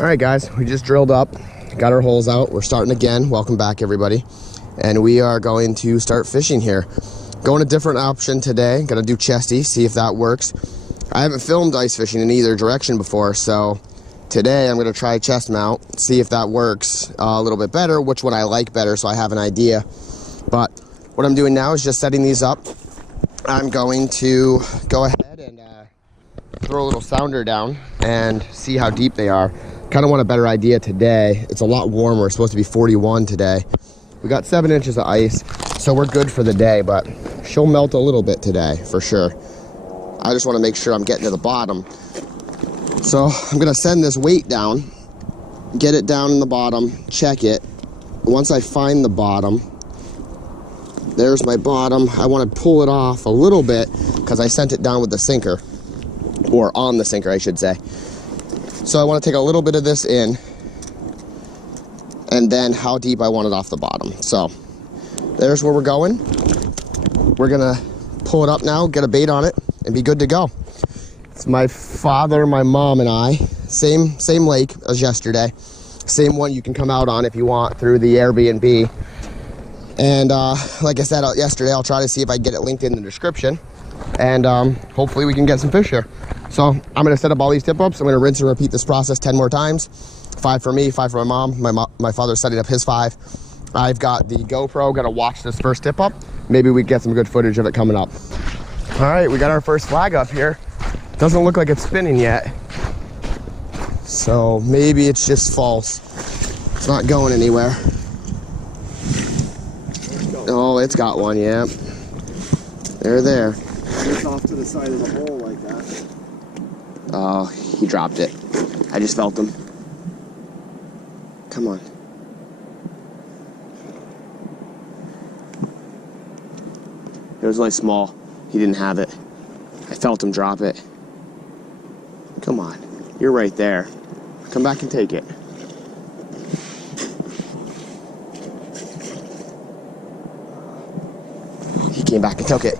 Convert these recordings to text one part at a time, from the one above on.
All right, guys, we just drilled up, got our holes out. We're starting again. Welcome back, everybody. And we are going to start fishing here. Going a different option today. Gonna do chesty, see if that works. I haven't filmed ice fishing in either direction before, so today I'm gonna try chest mount, see if that works a little bit better, which one I like better, so I have an idea. But what I'm doing now is just setting these up. I'm going to go ahead and throw a little sounder down and see how deep they are. Kind of want a better idea today. It's a lot warmer. It's supposed to be 41 today. We got 7 inches of ice, so we're good for the day, but she'll melt a little bit today for sure. I just want to make sure I'm getting to the bottom. So I'm gonna send this weight down, get it down in the bottom, check it. Once I find the bottom, there's my bottom. I want to pull it off a little bit because I sent it down with the sinker, or on the sinker, I should say. So I want to take a little bit of this in, and then how deep I want it off the bottom. So there's where we're going. We're gonna pull it up now, get a bait on it, and be good to go. It's my father, my mom, and I. Same lake as yesterday. Same one you can come out on if you want through the Airbnb. And like I said yesterday, I'll try to see if I can get it linked in the description. And hopefully we can get some fish here. So I'm gonna set up all these tip ups. I'm gonna rinse and repeat this process 10 more times. 5 for me, 5 for my mom. My father's setting up his 5. I've got the GoPro, gonna watch this first tip up. Maybe we get some good footage of it coming up. All right, we got our first flag up here. Doesn't look like it's spinning yet. So maybe it's just false. It's not going anywhere. Oh, it's got one, yeah. They're there. It's off to the side of the hole like that. Oh, he dropped it. I just felt him. Come on. It was really small. He didn't have it. I felt him drop it. Come on. You're right there. Come back and take it. He came back and took it.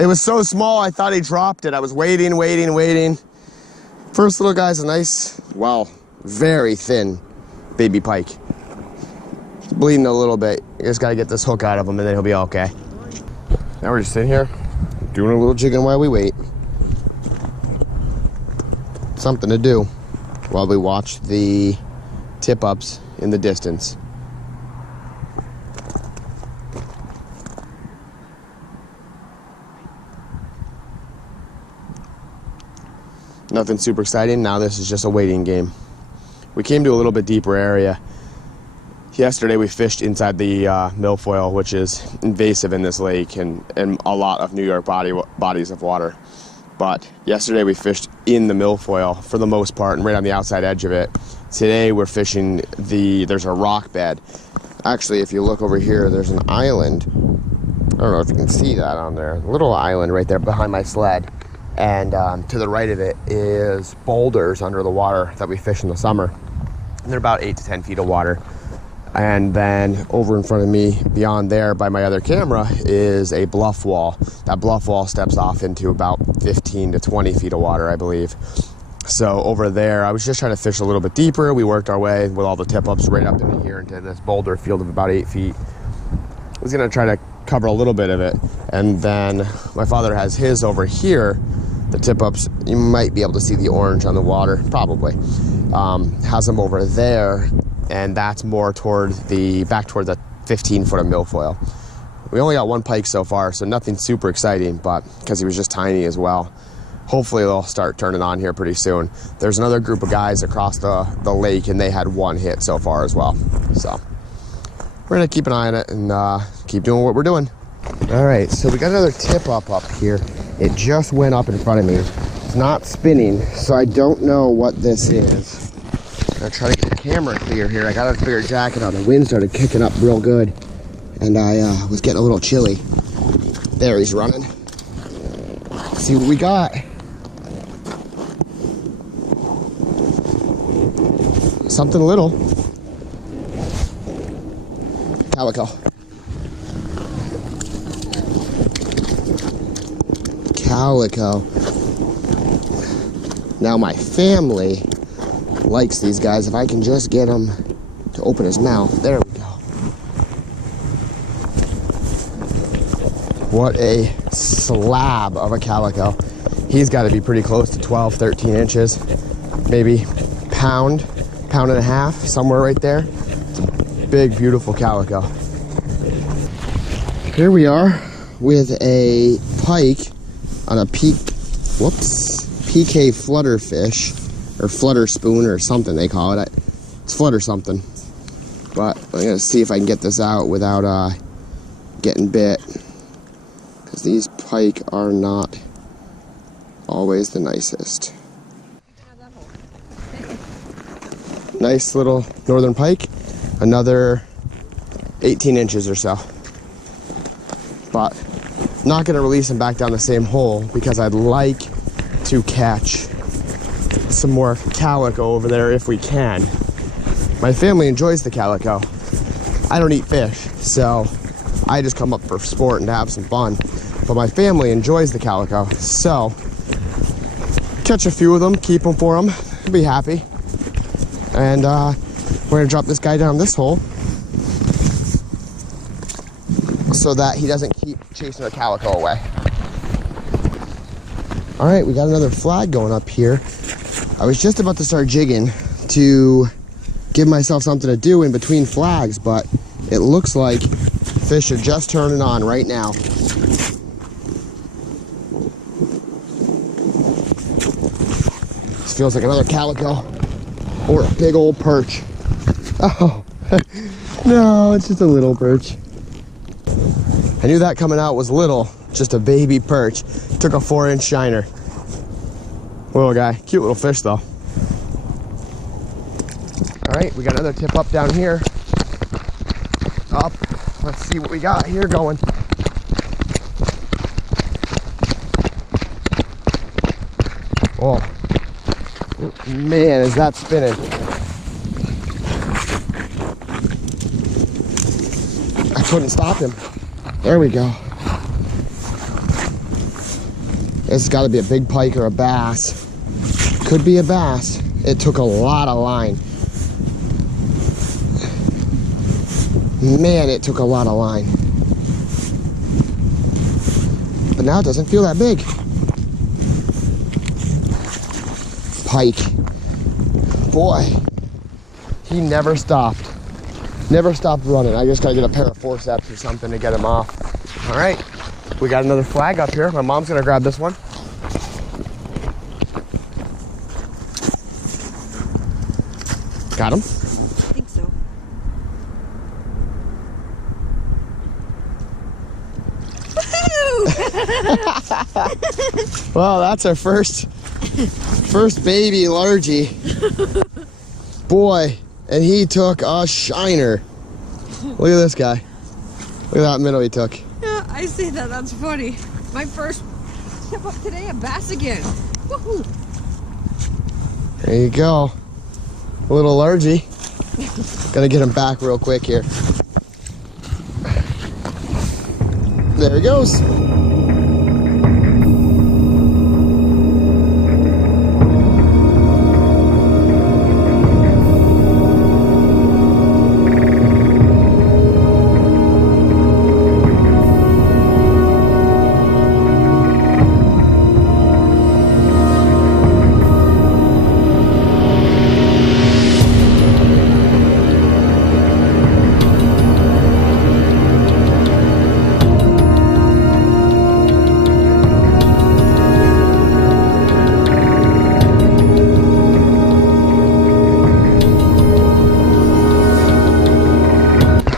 It was so small, I thought he dropped it. I was waiting. First little guy's a nice, well, very thin baby pike. He's bleeding a little bit. You just gotta get this hook out of him and then he'll be okay. Now we're just sitting here, doing a little jigging while we wait. Something to do while we watch the tip ups in the distance. Nothing super exciting. Now this is just a waiting game. We came to a little bit deeper area. Yesterday we fished inside the milfoil, which is invasive in this lake and a lot of New York bodies of water. But yesterday we fished in the milfoil for the most part and right on the outside edge of it. Today we're fishing there's a rock bed. Actually, if you look over here, there's an island. I don't know if you can see that on there. A little island right there behind my sled. And to the right of it is boulders under the water that we fish in the summer. And they're about 8 to 10 feet of water. And then over in front of me, beyond there by my other camera, is a bluff wall. That bluff wall steps off into about 15 to 20 feet of water, I believe. So over there, I was just trying to fish a little bit deeper. We worked our way with all the tip-ups right up into here into this boulder field of about 8 feet. I was gonna try to cover a little bit of it. And then my father has his over here. The tip-ups, you might be able to see the orange on the water, probably. Has them over there, and that's more back toward the 15 foot of milfoil. We only got 1 pike so far, so nothing super exciting, but because he was just tiny as well. Hopefully they'll start turning on here pretty soon. There's another group of guys across the lake, and they had 1 hit so far as well. So we're gonna keep an eye on it and keep doing what we're doing. All right, so we got another tip up here. It just went up in front of me. It's not spinning, so I don't know what this is. I'm gonna try to get the camera clear here. I got a bigger jacket on. The wind started kicking up real good, and I was getting a little chilly. There, he's running. Let's see what we got. Something little. Calico. calico. Now my family likes these guys. If I can just get him to open his mouth. There we go. What a slab of a calico. He's got to be pretty close to 12, 13 inches. Maybe pound and a half, somewhere right there. It's a big, beautiful calico. Here we are with a pike on a PK flutter fish, or flutter spoon or something they call it. It's flutter something. But I'm gonna see if I can get this out without getting bit. Because these pike are not always the nicest. Nice little northern pike, another 18 inches or so. But not gonna release him back down the same hole because I'd like to catch some more calico over there if we can. My family enjoys the calico. I don't eat fish, so I just come up for sport and to have some fun. But my family enjoys the calico, so catch a few of them, keep them for them, be happy. And we're gonna drop this guy down this hole so that he doesn't keep chasing the calico away. All right, we got another flag going up here. I was just about to start jigging to give myself something to do in between flags, but it looks like fish are just turning on right now. This feels like another calico or a big old perch. Oh, no, it's just a little perch. I knew that coming out was little, just a baby perch. Took a 4-inch shiner. Little guy, cute little fish though. All right, we got another tip up down here. Up, let's see what we got here going. Oh, man, is that spinning. I couldn't stop him. There we go. This has got to be a big pike or a bass. Could be a bass. It took a lot of line. Man, it took a lot of line. But now it doesn't feel that big. Pike. Boy, he never stopped. Never stopped running. I just gotta get a pair of forceps or something to get him off. All right, we got another flag up here. My mom's gonna grab this one. Got him? I think so. Well, that's our first baby largie. Boy, and he took a shiner. Look at this guy. Look at that minnow he took. Yeah, I see that. That's funny. My first tip up today, a bass again. Woohoo! There you go. A little largie. Gotta get him back real quick here. There he goes.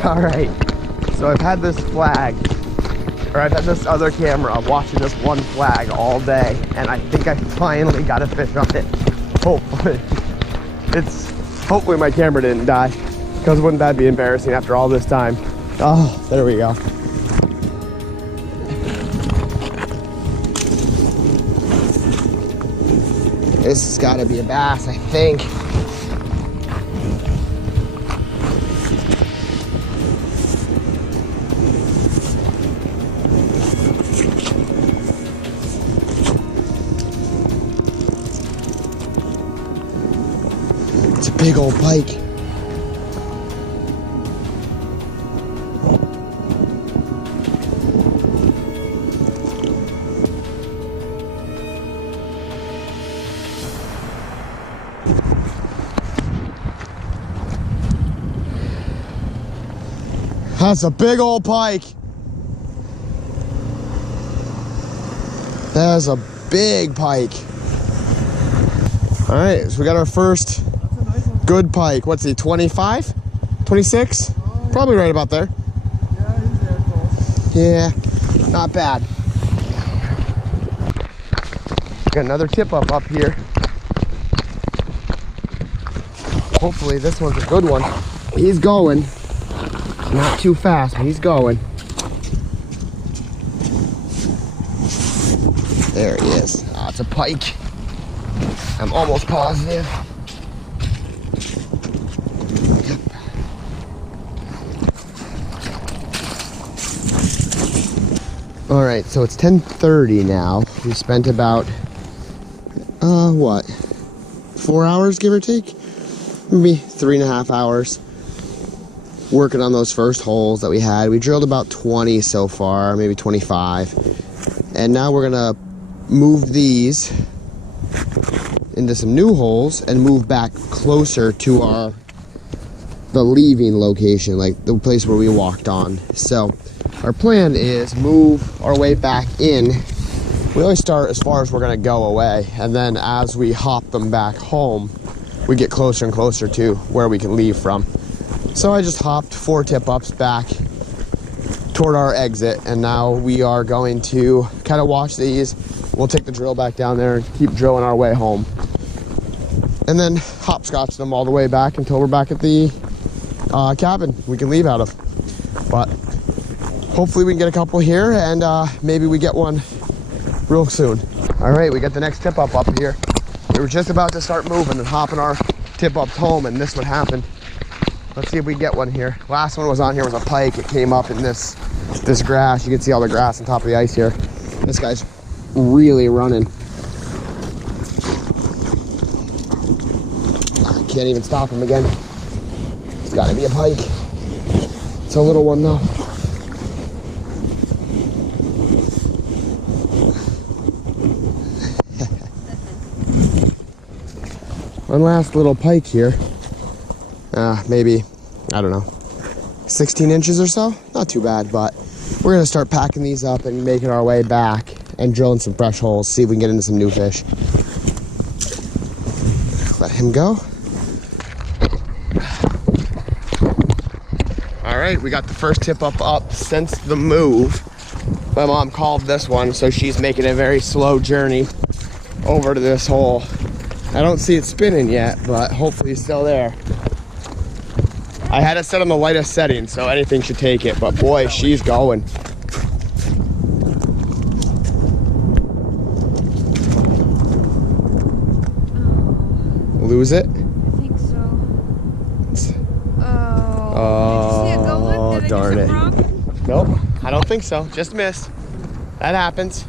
Alright, so I've had this flag, or I've had this other camera watching this one flag all day, and I think I finally got a fish on it. Hopefully. Hopefully my camera didn't die, because wouldn't that be embarrassing after all this time? Oh, there we go. This has got to be a bass, I think. big old pike. That's a big old pike. That is a big pike. All right, so we got our first good pike. What's he, 25? 26? Probably right about there. Yeah, he's there close. Yeah, not bad. Got another tip up here. Hopefully this one's a good one. He's going. Not too fast, but he's going. There he is. Ah, it's a pike. I'm almost positive. Yep. All right, so it's 10:30 now. We spent about, what? 4 hours, give or take? Maybe 3.5 hours working on those first holes that we had. We drilled about 20 so far, maybe 25. And now we're gonna move these into some new holes and move back closer to the leaving location, like the place where we walked on. So our plan is move our way back in. We always start as far as we're gonna go away, and then as we hop them back home, we get closer and closer to where we can leave from. So I just hopped 4 tip-ups back toward our exit, and now we are going to kind of watch these. We'll take the drill back down there and keep drilling our way home. And then hopscotch them all the way back until we're back at the cabin we can leave out of. But hopefully we can get a couple here, and maybe we get one real soon. All right, we got the next tip-up up here. We were just about to start moving and hopping our tip-ups home, and this would happen. Let's see if we get one here. Last one was on here was a pike. It came up in this grass. You can see all the grass on top of the ice here. This guy's really running. I can't even stop him again. It's gotta be a pike. It's a little one though. One last little pike here. Maybe, I don't know, 16 inches or so. Not too bad, but we're gonna start packing these up and making our way back and drilling some fresh holes, see if we can get into some new fish. Let him go. All right, we got the first tip up since the move. My mom called this one, so she's making a very slow journey over to this hole. I don't see it spinning yet, but hopefully it's still there. I had it set on the lightest setting, so anything should take it, but boy, she's going. Lose it? I think so. Oh, did you see it going? Did I do darn it. something wrong? Nope, I don't think so. Just missed. That happens.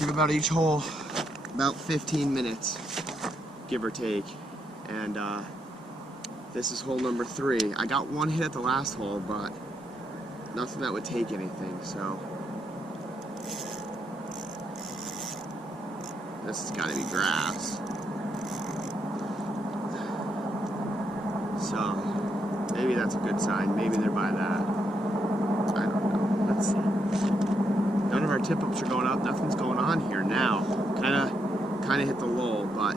Give about each hole about 15 minutes, give or take. And this is hole number 3. I got one hit at the last hole, but nothing that would take anything, so. This has got to be grass. So, maybe that's a good sign. Maybe they're by that. I don't know. Let's see. None of our tip-ups are going up. Nothing's going on here now. Kind of hit the lull, but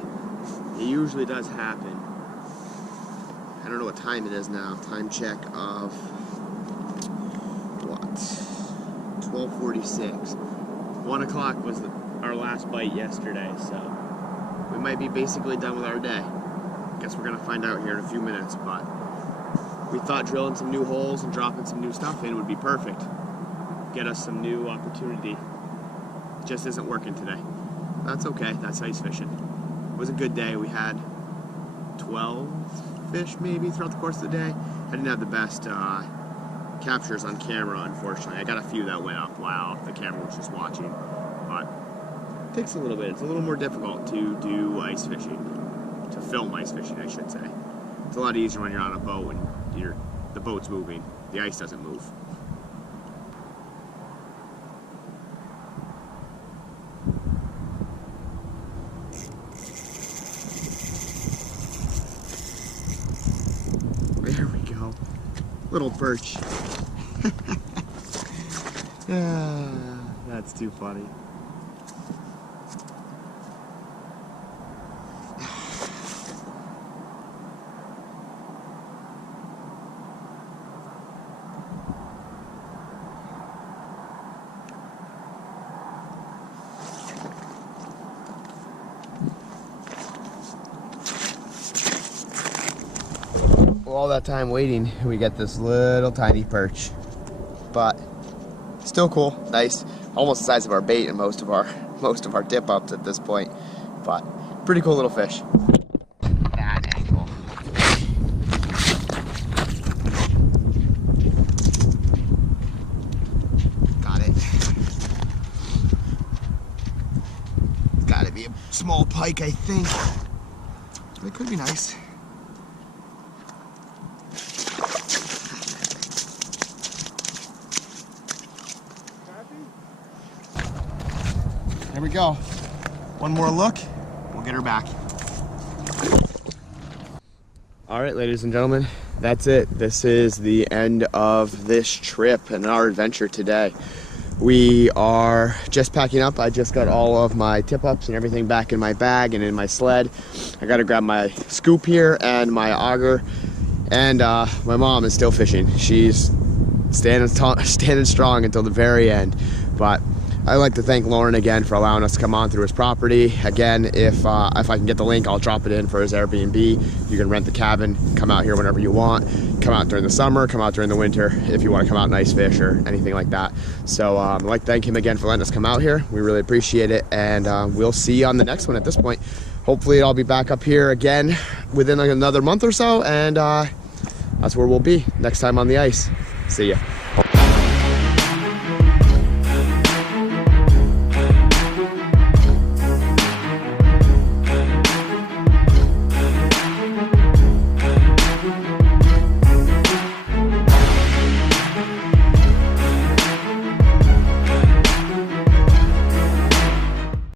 it usually does happen. I don't know what time it is now. Time check of what? 12:46. 1 o'clock was our last bite yesterday, so we might be basically done with our day. Guess we're gonna find out here in a few minutes, but we thought drilling some new holes and dropping some new stuff in would be perfect. Get us some new opportunity. Just isn't working today. That's okay, that's ice fishing. It was a good day. We had 12 fish maybe throughout the course of the day. I didn't have the best captures on camera, unfortunately. I got a few that went up while the camera was just watching, but it takes a little bit. It's a little more difficult to do ice fishing. to film ice fishing, I should say. It's a lot easier when you're on a boat and the boat's moving. The ice doesn't move. There we go. Little perch. That's too funny. Well, all that time waiting, we get this little tiny perch, but still cool, nice, almost the size of our bait and most of our dip ups at this point, but pretty cool little fish. That angle. Got it. Gotta be a small pike, I think. It could be nice. There we go. One more look, we'll get her back. All right, ladies and gentlemen, that's it. This is the end of this trip and our adventure today. We are just packing up. I just got all of my tip-ups and everything back in my bag and in my sled. I gotta grab my scoop here and my auger. And my mom is still fishing. She's standing strong until the very end. But I'd like to thank Lauren again for allowing us to come on through his property. Again, if I can get the link, I'll drop it in for his Airbnb. You can rent the cabin, come out here whenever you want. Come out during the summer, come out during the winter if you want to come out and ice fish or anything like that. So I'd like to thank him again for letting us come out here. We really appreciate it, and we'll see you on the next one at this point. Hopefully I'll be back up here again within like another month or so, and that's where we'll be next time on the ice. See ya.